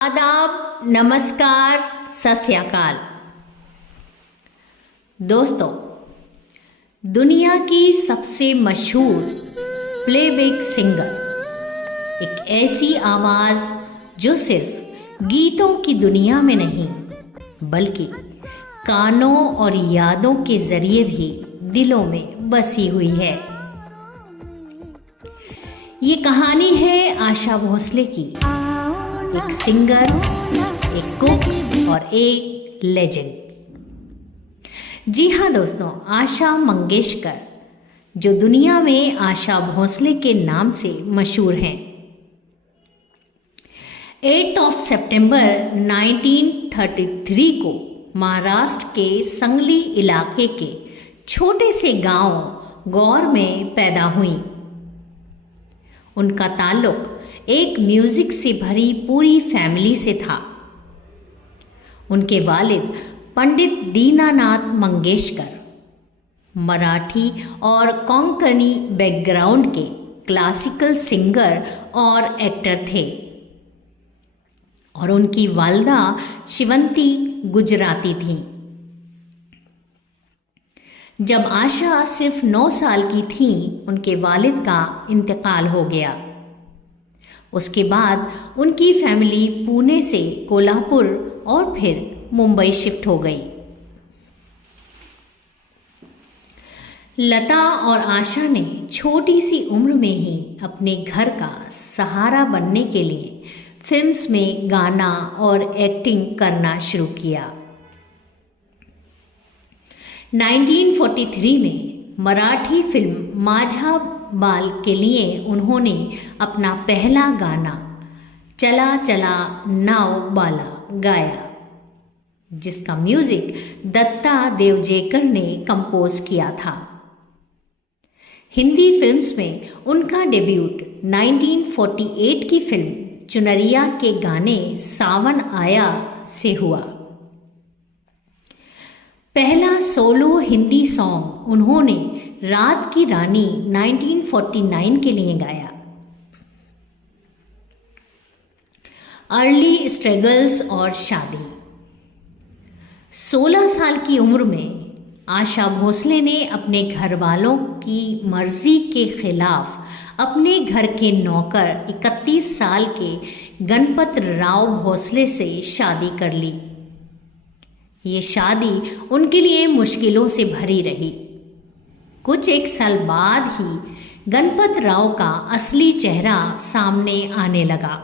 आदाब, नमस्कार, सत श्री अकाल। दोस्तों, दुनिया की सबसे मशहूर प्लेबैक सिंगर, एक ऐसी आवाज़ जो सिर्फ गीतों की दुनिया में नहीं बल्कि कानों और यादों के जरिए भी दिलों में बसी हुई है। ये कहानी है आशा भोसले की, एक सिंगर, एक कुक और एक लेजेंड। जी हाँ दोस्तों, आशा मंगेशकर, जो दुनिया में आशा भोसले के नाम से मशहूर हैं। 8 सितंबर 1933 को महाराष्ट्र के संगली इलाके के छोटे से गांव गौर में पैदा हुई। उनका ताल्लुक एक म्यूजिक से भरी पूरी फैमिली से था। उनके वालिद पंडित दीनानाथ मंगेशकर मराठी और कोंकणी बैकग्राउंड के क्लासिकल सिंगर और एक्टर थे और उनकी वालिदा शिवंती गुजराती थी। जब आशा सिर्फ 9 साल की थी, उनके वालिद का इंतकाल हो गया। उसके बाद उनकी फैमिली पुणे से कोल्हापुर और फिर मुंबई शिफ्ट हो गई। लता और आशा ने छोटी सी उम्र में ही अपने घर का सहारा बनने के लिए फिल्म्स में गाना और एक्टिंग करना शुरू किया। 1943 में मराठी फिल्म माझा बाल के लिए उन्होंने अपना पहला गाना चला चला नाव बाला गाया, जिसका म्यूजिक दत्ता देवजेकर ने कंपोज किया था। हिंदी फिल्म्स में उनका डेब्यूट 1948 की फिल्म चुनरिया के गाने सावन आया से हुआ। पहला सोलो हिंदी सॉन्ग उन्होंने रात की रानी 1949 के लिए गाया। अर्ली स्ट्रगल्स और शादी। 16 साल की उम्र में आशा भोसले ने अपने घर वालों की मर्जी के खिलाफ अपने घर के नौकर 31 साल के गणपत राव भोसले से शादी कर ली। ये शादी उनके लिए मुश्किलों से भरी रही। कुछ एक साल बाद ही गणपत राव का असली चेहरा सामने आने लगा।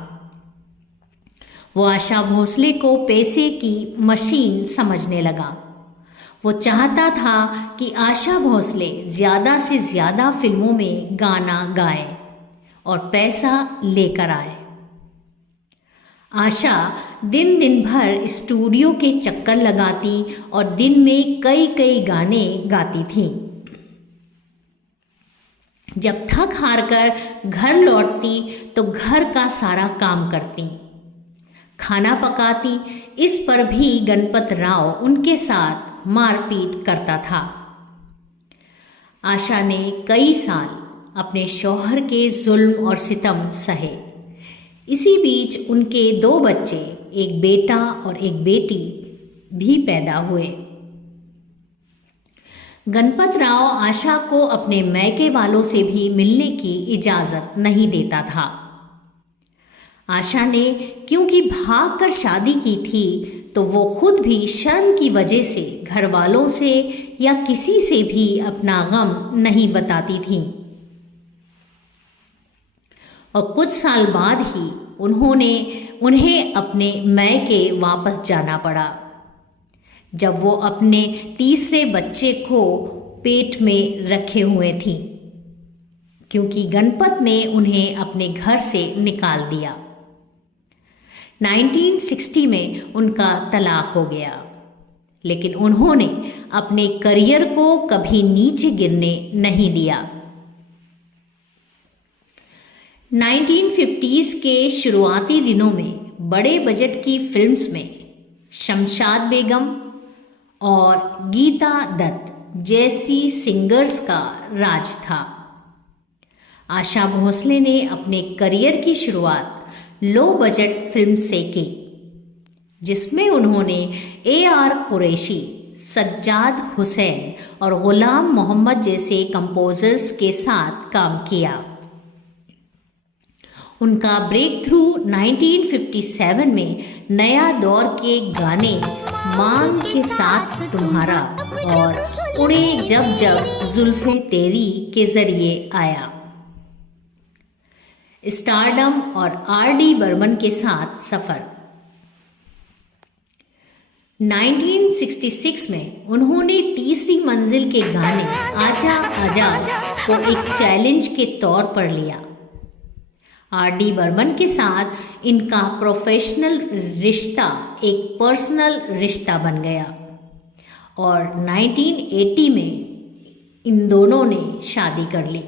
वो आशा भोसले को पैसे की मशीन समझने लगा। वो चाहता था कि आशा भोसले ज़्यादा से ज़्यादा फिल्मों में गाना गाए और पैसा लेकर आए। आशा दिन दिन भर स्टूडियो के चक्कर लगाती और दिन में कई कई गाने गाती थी। जब थक हार कर घर लौटती तो घर का सारा काम करती, खाना पकाती। इस पर भी गणपत राव उनके साथ मारपीट करता था। आशा ने कई साल अपने शौहर के जुल्म और सितम सहे। इसी बीच उनके 2 बच्चे, एक बेटा और एक बेटी भी पैदा हुए। गणपत राव आशा को अपने मैके वालों से भी मिलने की इजाज़त नहीं देता था। आशा ने क्योंकि भाग कर शादी की थी, तो वो खुद भी शर्म की वजह से घर वालों से या किसी से भी अपना गम नहीं बताती थी। और कुछ साल बाद ही उन्हें अपने मैके वापस जाना पड़ा, जब वो अपने तीसरे बच्चे को पेट में रखे हुए थी, क्योंकि गणपत ने उन्हें अपने घर से निकाल दिया। 1960 में उनका तलाक हो गया, लेकिन उन्होंने अपने करियर को कभी नीचे गिरने नहीं दिया। 1950s के शुरुआती दिनों में बड़े बजट की फिल्म्स में शमशाद बेगम और गीता दत्त जैसी सिंगर्स का राज था। आशा भोसले ने अपने करियर की शुरुआत लो बजट फिल्म से की। जिसमें उन्होंने AR कुरैशी, सज्जाद हुसैन और गुलाम मोहम्मद जैसे कंपोजर्स के साथ काम किया। उनका ब्रेक थ्रू 1957 में नया दौर के गाने मांग के साथ तुम्हारा और उड़े जब जब जुल्फे तेरी के जरिए आया। स्टारडम और RD बर्मन के साथ सफर। 1966 में उन्होंने तीसरी मंजिल के गाने आजा आजा को एक चैलेंज के तौर पर लिया। RD बर्मन के साथ इनका प्रोफेशनल रिश्ता एक पर्सनल रिश्ता बन गया और 1980 में इन दोनों ने शादी कर ली।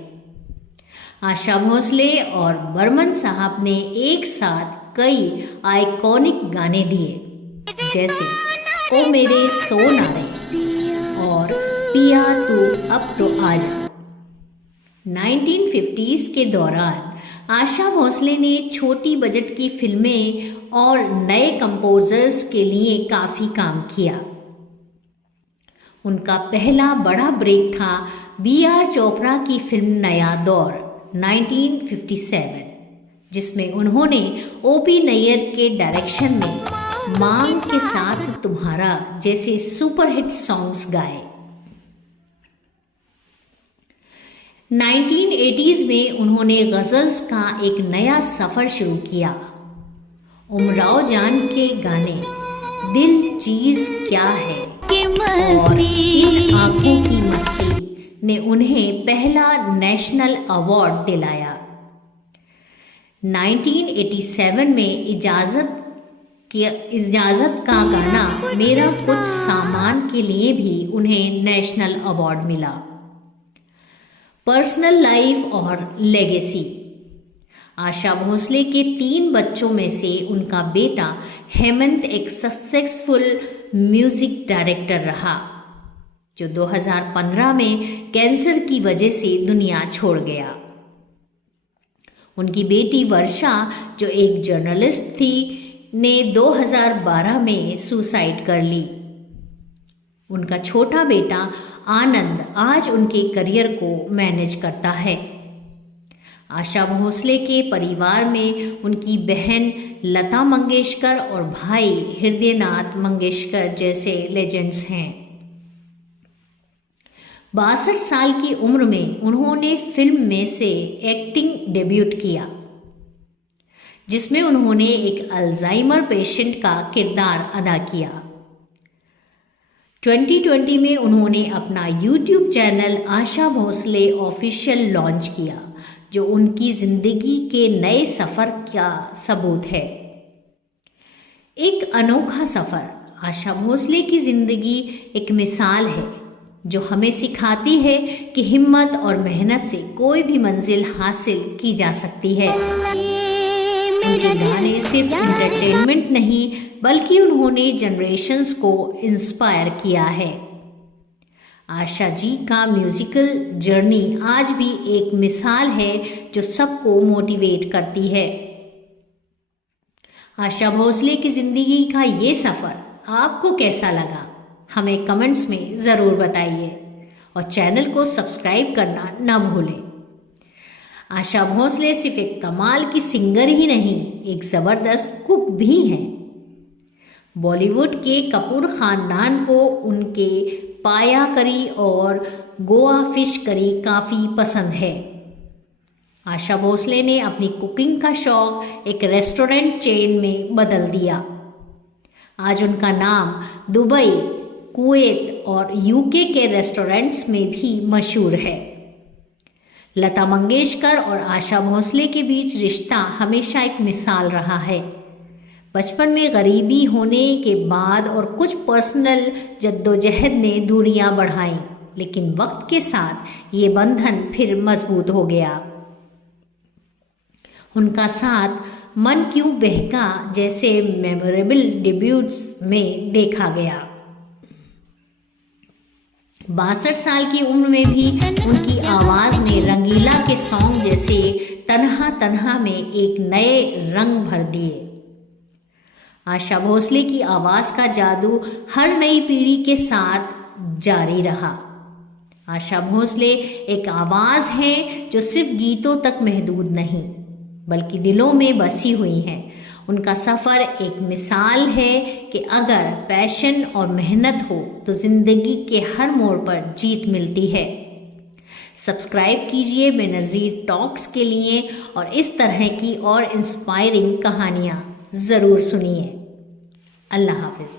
आशा भोसले और बर्मन साहब ने एक साथ कई आइकॉनिक गाने दिए, जैसे ओ मेरे सोन आ रे और पिया तू अब तो आजा। 1950s के दौरान आशा भोसले ने छोटी बजट की फिल्में और नए कंपोजर्स के लिए काफ़ी काम किया। उनका पहला बड़ा ब्रेक था BR चोपड़ा की फिल्म नया दौर 1957, जिसमें उन्होंने OP नैयर के डायरेक्शन में मांग के साथ तुम्हारा जैसे सुपरहिट सॉन्ग्स गाए। 1980s में उन्होंने गज़ल्स का एक नया सफ़र शुरू किया। उमराव जान के गाने दिल चीज़ क्या है और इन आँखों की मस्ती ने उन्हें पहला नेशनल अवार्ड दिलाया। 1987 में इजाज़त का गाना मेरा कुछ सामान के लिए भी उन्हें नेशनल अवार्ड मिला। पर्सनल लाइफ और लेगेसी। आशा भोसले के 3 बच्चों में से उनका बेटा हेमंत एक सक्सेसफुल म्यूजिक डायरेक्टर रहा, जो 2015 में कैंसर की वजह से दुनिया छोड़ गया। उनकी बेटी वर्षा, जो एक जर्नलिस्ट थी, ने 2012 में सुसाइड कर ली। उनका छोटा बेटा आनंद आज उनके करियर को मैनेज करता है। आशा भोसले के परिवार में उनकी बहन लता मंगेशकर और भाई हृदयनाथ मंगेशकर जैसे लेजेंड्स हैं। 62 साल की उम्र में उन्होंने फिल्म में से एक्टिंग डेब्यूट किया, जिसमें उन्होंने एक अल्जाइमर पेशेंट का किरदार अदा किया। 2020 में उन्होंने अपना YouTube channel Asha Bhosle official launch किया, जो उनकी ज़िंदगी के नए सफ़र का सबूत है। एक अनोखा सफ़र। आशा भोसले की ज़िंदगी एक मिसाल है जो हमें सिखाती है कि हिम्मत और मेहनत से कोई भी मंजिल हासिल की जा सकती है। उनके गाने सिर्फ एंटरटेनमेंट नहीं, बल्कि उन्होंने जनरेशन्स को इंस्पायर किया है। आशा जी का म्यूजिकल जर्नी आज भी एक मिसाल है जो सबको मोटिवेट करती है। आशा भोसले की ज़िंदगी का ये सफ़र आपको कैसा लगा, हमें कमेंट्स में ज़रूर बताइए और चैनल को सब्सक्राइब करना ना भूलें। आशा भोसले सिर्फ एक कमाल की सिंगर ही नहीं, एक ज़बरदस्त कुक भी हैं। बॉलीवुड के कपूर ख़ानदान को उनके पाया करी और गोवा फिश करी काफ़ी पसंद है। आशा भोसले ने अपनी कुकिंग का शौक़ एक रेस्टोरेंट चेन में बदल दिया। आज उनका नाम दुबई, कुवैत और UK के रेस्टोरेंट्स में भी मशहूर है। लता मंगेशकर और आशा भोसले के बीच रिश्ता हमेशा एक मिसाल रहा है। बचपन में गरीबी होने के बाद और कुछ पर्सनल जद्दोजहद ने दूरियां बढ़ाई, लेकिन वक्त के साथ ये बंधन फिर मजबूत हो गया। उनका साथ मन क्यों बहका जैसे मेमोरेबल डेब्यूट्स में देखा गया। 62 साल की उम्र में भी उनकी आवाज़ ने रंगीला के सॉन्ग जैसे तन्हा तन्हा में एक नए रंग भर दिए। आशा भोसले की आवाज़ का जादू हर नई पीढ़ी के साथ जारी रहा। आशा भोसले एक आवाज़ है जो सिर्फ गीतों तक महदूद नहीं बल्कि दिलों में बसी हुई है। उनका सफ़र एक मिसाल है कि अगर पैशन और मेहनत हो तो ज़िंदगी के हर मोड़ पर जीत मिलती है। सब्सक्राइब कीजिए बेनज़ीर टॉक्स के लिए और इस तरह की और इंस्पायरिंग कहानियाँ ज़रूर सुनिए। अल्लाह हाफ़िज़।